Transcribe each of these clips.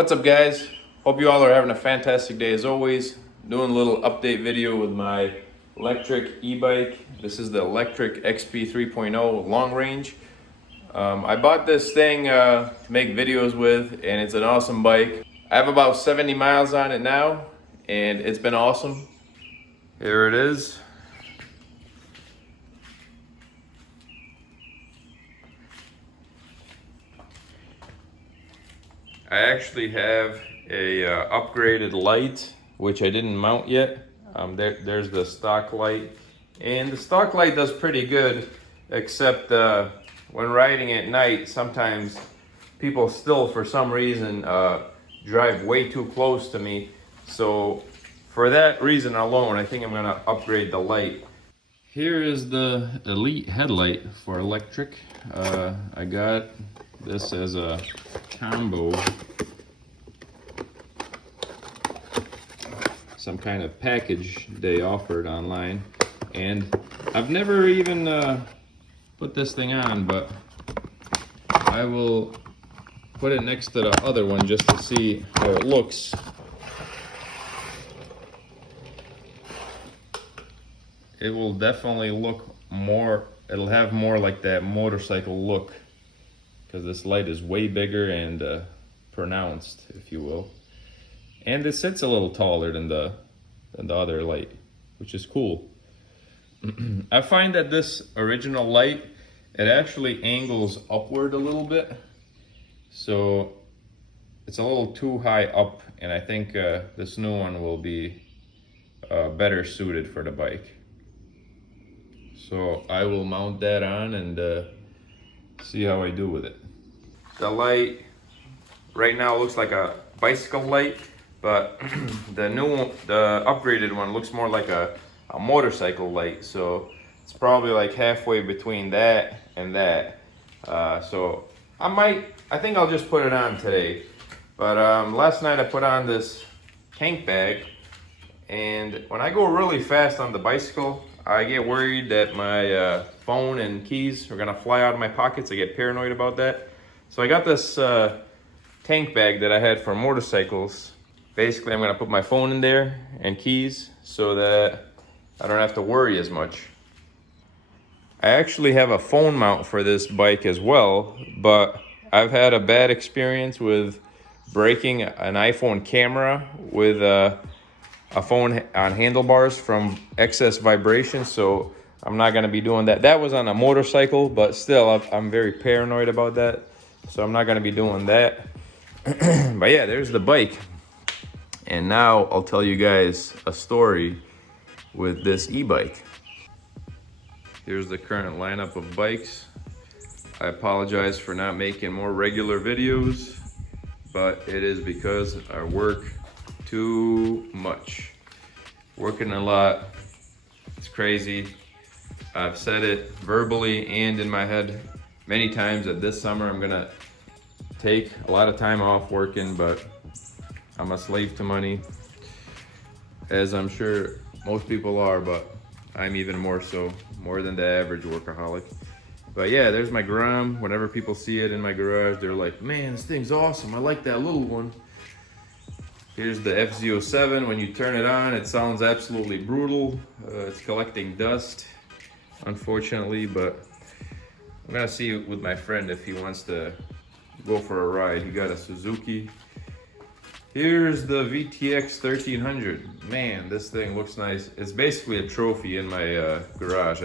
What's up, guys? Hope you all are having a fantastic day as always. Doing a little update video with my Lectric e-bike. This is the Lectric XP 3.0 long range. I bought this thing to make videos with, and it's an awesome bike. I have about 70 miles on it now, and it's been awesome. Here it is. I actually have a upgraded light, which I didn't mount yet. There's the stock light, and the stock light does pretty good, except when riding at night, sometimes people still, for some reason, drive way too close to me. So for that reason alone, I think I'm gonna upgrade the light. Here is the Elite headlight for Lectric. I got this as a combo, some kind of package they offered online, and I've never even put this thing on, but I will put it next to the other one just to see how it looks. It will definitely look more, it'll have more like that motorcycle look, because this light is way bigger and pronounced, if you will. And it sits a little taller than the other light, which is cool. I find that this original light, it actually angles upward a little bit. So it's a little too high up, and I think this new one will be better suited for the bike. So I will mount that on and see how I do with it. The light right now looks like a bicycle light, but the new one, the upgraded one, looks more like a motorcycle light. So it's probably like halfway between that and that. So I think I'll just put it on today. But last night I put on this tank bag, and when I go really fast on the bicycle, I get worried that my phone and keys are gonna fly out of my pockets. I get paranoid about that. So I got this tank bag that I had for motorcycles. Basically, I'm gonna put my phone in there and keys so that I don't have to worry as much. I actually have a phone mount for this bike as well, but I've had a bad experience with breaking an iPhone camera with a phone on handlebars from excess vibration, so I'm not gonna be doing that. That was on a motorcycle, but still, I'm very paranoid about that, so I'm not gonna be doing that. But yeah, there's the bike. And now I'll tell you guys a story with this e-bike. Here's the current lineup of bikes. I apologize for not making more regular videos, but it is because I work too much. Working a lot. It's crazy. I've said it verbally and in my head many times that this summer I'm gonna take a lot of time off working, but I'm a slave to money, as I'm sure most people are, but I'm even more so, more than the average workaholic. But yeah, there's my Grom. Whenever people see it in my garage, they're like, man, this thing's awesome. I like that little one. Here's the F-07. When you turn it on, it sounds absolutely brutal. It's collecting dust, unfortunately, but I'm gonna see with my friend if he wants to go for a ride. He got a Suzuki. Here's the VTX 1300. Man, this thing looks nice. It's basically a trophy in my garage.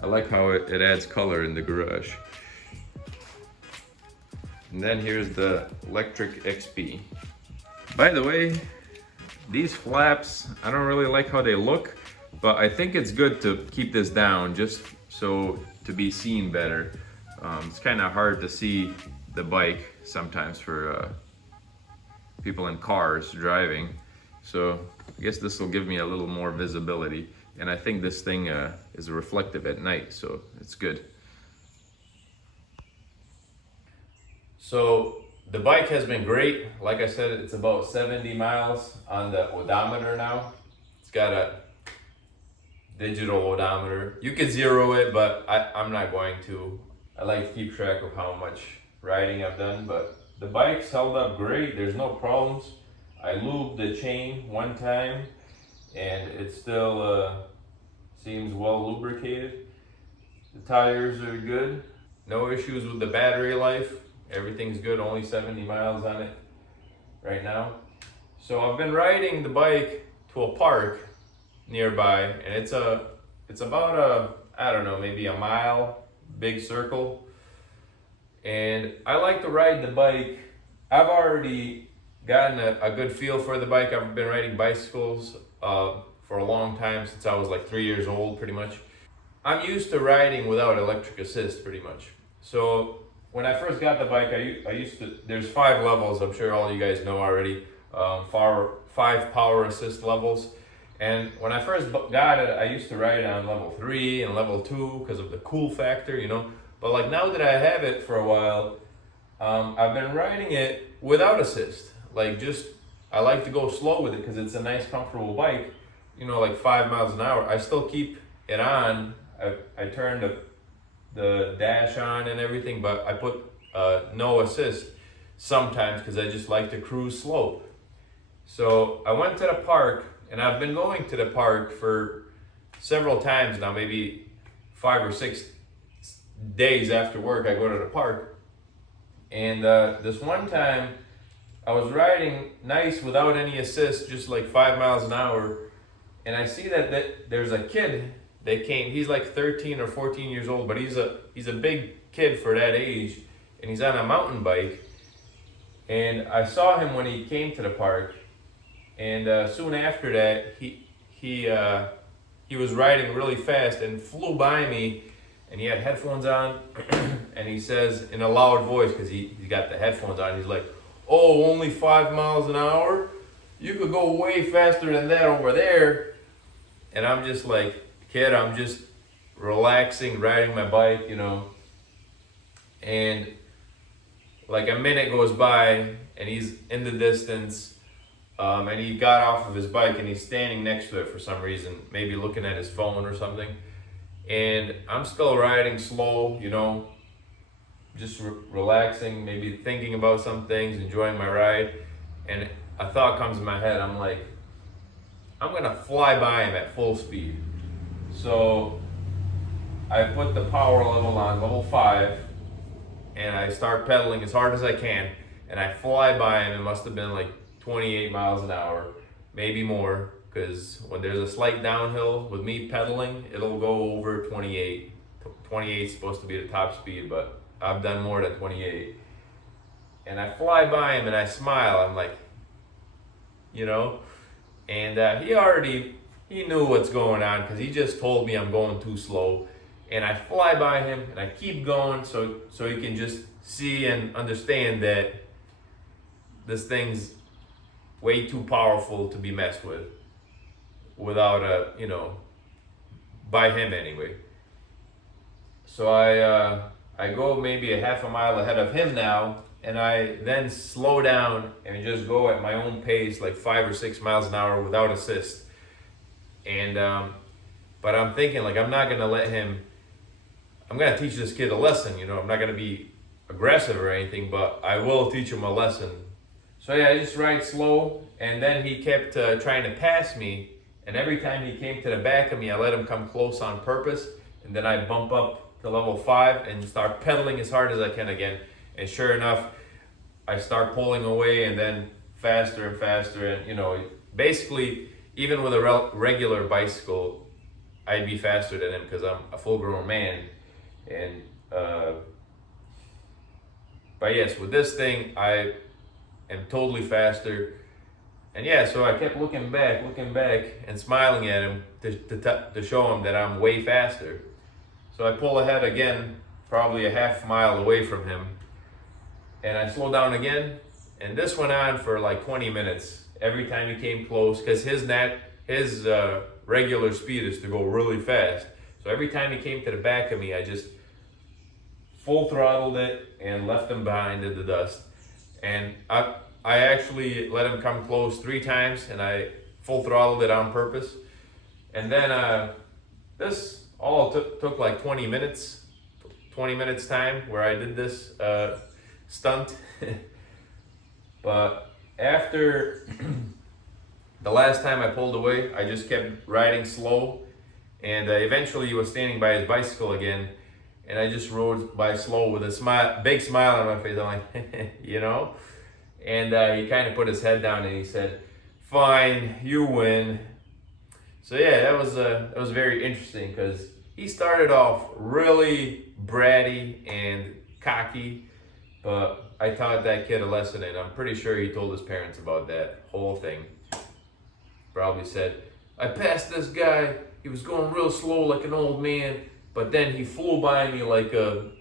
I like how it adds color in the garage. And then here's the Lectric XP. By the way, these flaps, I don't really like how they look, but I think it's good to keep this down just so to be seen better. It's kind of hard to see the bike sometimes for people in cars driving. So I guess this will give me a little more visibility. And I think this thing is reflective at night, so it's good. So the bike has been great. Like I said, it's about 70 miles on the odometer now. It's got a digital odometer. You could zero it, but I'm not going to. I like to keep track of how much riding I've done, but the bike's held up great. There's no problems. I lubed the chain one time and it still seems well lubricated. The tires are good. No issues with the battery life. Everything's good, only 70 miles on it right now. So I've been riding the bike to a park nearby, and it's about I don't know, maybe a mile, big circle. And I like to ride the bike. I've already gotten a good feel for the bike. I've been riding bicycles for a long time, since I was like 3 years old, pretty much. I'm used to riding without electric assist, pretty much. So when I first got the bike, I used to, there's 5 levels, I'm sure all you guys know already, 5 power assist levels. And when I first got it, I used to ride on level 3 and level 2 because of the cool factor, you know. But like now that I have it for a while, I've been riding it without assist. Like just, I like to go slow with it because it's a nice comfortable bike, you know, like 5 miles an hour. I still keep it on. I turn the dash on and everything, but I put no assist sometimes because I just like to cruise slow. So I went to the park, and I've been going to the park for several times now, maybe 5 or 6 days after work I go to the park. And this one time I was riding nice without any assist, just like 5 miles an hour, and I see that there's a kid that came. He's like 13 or 14 years old, but he's a big kid for that age, and he's on a mountain bike. And I saw him when he came to the park, and soon after that he was riding really fast and flew by me, and he had headphones on, and he says in a loud voice, because he got the headphones on, he's like, "Oh, only 5 miles an hour? You could go way faster than that over there." And I'm just like, "Kid, I'm just relaxing, riding my bike, you know." And like a minute goes by, and he's in the distance, and he got off of his bike, and he's standing next to it for some reason, maybe looking at his phone or something. And I'm still riding slow, you know, just relaxing, maybe thinking about some things, enjoying my ride. And a thought comes in my head. I'm like, I'm gonna fly by him at full speed. So I put the power level on level 5, and I start pedaling as hard as I can, and I fly by him. It must have been like 28 miles an hour, maybe more, because when there's a slight downhill with me pedaling, it'll go over 28. 28 is supposed to be the top speed, but I've done more than 28. And I fly by him and I smile. I'm like, you know, and he knew what's going on, because he just told me I'm going too slow. And I fly by him and I keep going, so you can just see and understand that this thing's way too powerful to be messed with without by him anyway. So I go maybe a half a mile ahead of him now, and I then slow down and just go at my own pace, like 5 or 6 miles an hour without assist. And but I'm thinking, like, I'm not gonna teach this kid a lesson, you know. I'm not gonna be aggressive or anything, but I will teach him a lesson. So yeah, I just ride slow, and then he kept trying to pass me, and every time he came to the back of me, I let him come close on purpose, and then I bump up to level 5 and start pedaling as hard as I can again. And sure enough, I start pulling away, and then faster and faster, and you know, basically, even with a regular bicycle, I'd be faster than him because I'm a full-grown man. And but yes, with this thing, I am totally faster. And yeah, so I kept looking back, and smiling at him to show him that I'm way faster. So I pull ahead again, probably a half mile away from him, and I slow down again. And this went on for like 20 minutes. Every time he came close, because his regular speed is to go really fast. So every time he came to the back of me, I just full throttled it and left him behind in the dust. And I actually let him come close 3 times, and I full throttled it on purpose. And then this all took like 20 minutes time where I did this stunt. But after the last time I pulled away, I just kept riding slow, and eventually he was standing by his bicycle again, and I just rode by slow with a smile, big smile on my face. I'm like, you know? And he kind of put his head down and he said, "Fine, you win." So yeah, that was very interesting because he started off really bratty and cocky, but I taught that kid a lesson, and I'm pretty sure he told his parents about that whole thing. Probably said, "I passed this guy, he was going real slow like an old man, but then he flew by me like an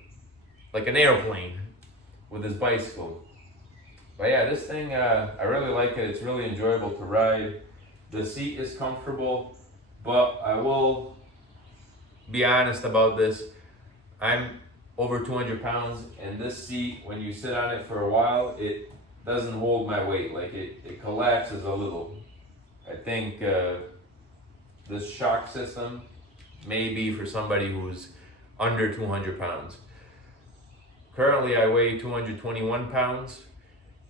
airplane with his bicycle." But yeah, this thing, I really like it. It's really enjoyable to ride. The seat is comfortable, but I will be honest about this. I'm over 200 pounds, and this seat, when you sit on it for a while, it doesn't hold my weight. Like it collapses a little. I think this shock system may be for somebody who's under 200 pounds. Currently, I weigh 221 pounds,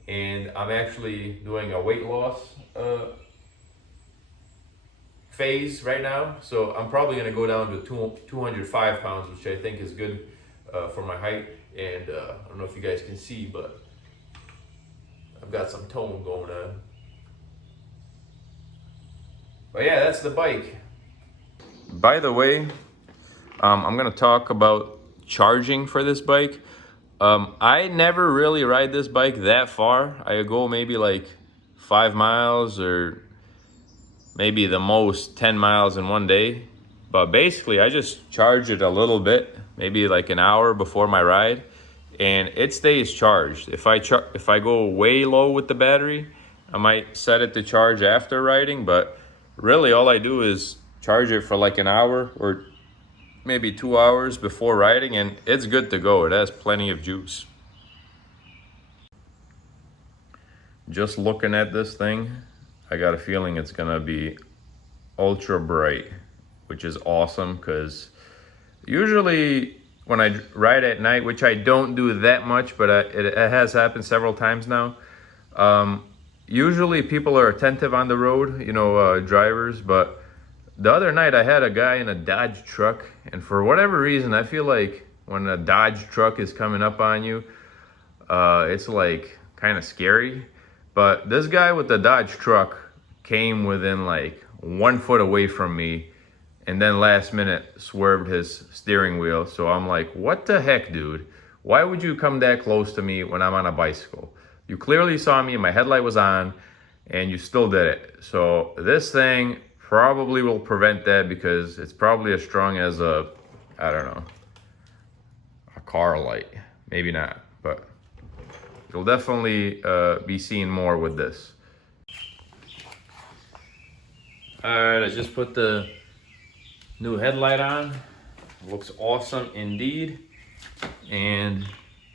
and I'm actually doing a weight loss phase right now. So I'm probably gonna go down to 205 pounds, which I think is good for my height. And I don't know if you guys can see, but I've got some tone going on. But yeah, that's the bike. By the way, I'm gonna talk about charging for this bike. I never really ride this bike that far. I go maybe like 5 miles or maybe the most 10 miles in one day. But basically I just charge it a little bit, maybe like an hour before my ride, and it stays charged. If I go way low with the battery, I might set it to charge after riding, but really all I do is charge it for like an hour or maybe 2 hours before riding, and it's good to go. It has plenty of juice. Just looking at this thing, I got a feeling it's gonna be ultra bright, which is awesome because usually when I ride at night, which I don't do that much, but it has happened several times now, usually people are attentive on the road, you know, drivers, but the other night I had a guy in a Dodge truck, and for whatever reason, I feel like when a Dodge truck is coming up on you, it's like kind of scary. But this guy with the Dodge truck came within like 1 foot away from me, and then last minute swerved his steering wheel. So I'm like, what the heck, dude? Why would you come that close to me when I'm on a bicycle? You clearly saw me, my headlight was on, and you still did it. So this thing probably will prevent that because it's probably as strong as a, I don't know, a car light. Maybe not, but you'll definitely be seeing more with this. All right, I just put the new headlight on. It looks awesome indeed, and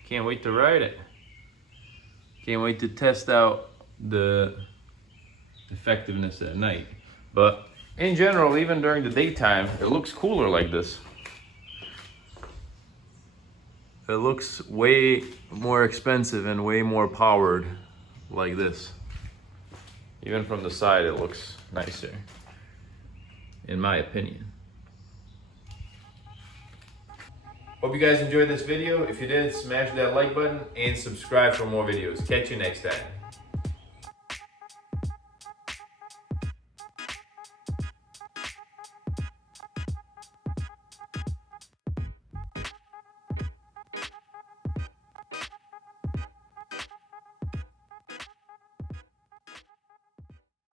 can't wait to ride it. Can't wait to test out the effectiveness at night. But in general, even during the daytime, it looks cooler like this. It looks way more expensive and way more powered like this. Even from the side, it looks nicer, in my opinion. Hope you guys enjoyed this video. If you did, smash that like button and subscribe for more videos. Catch you next time.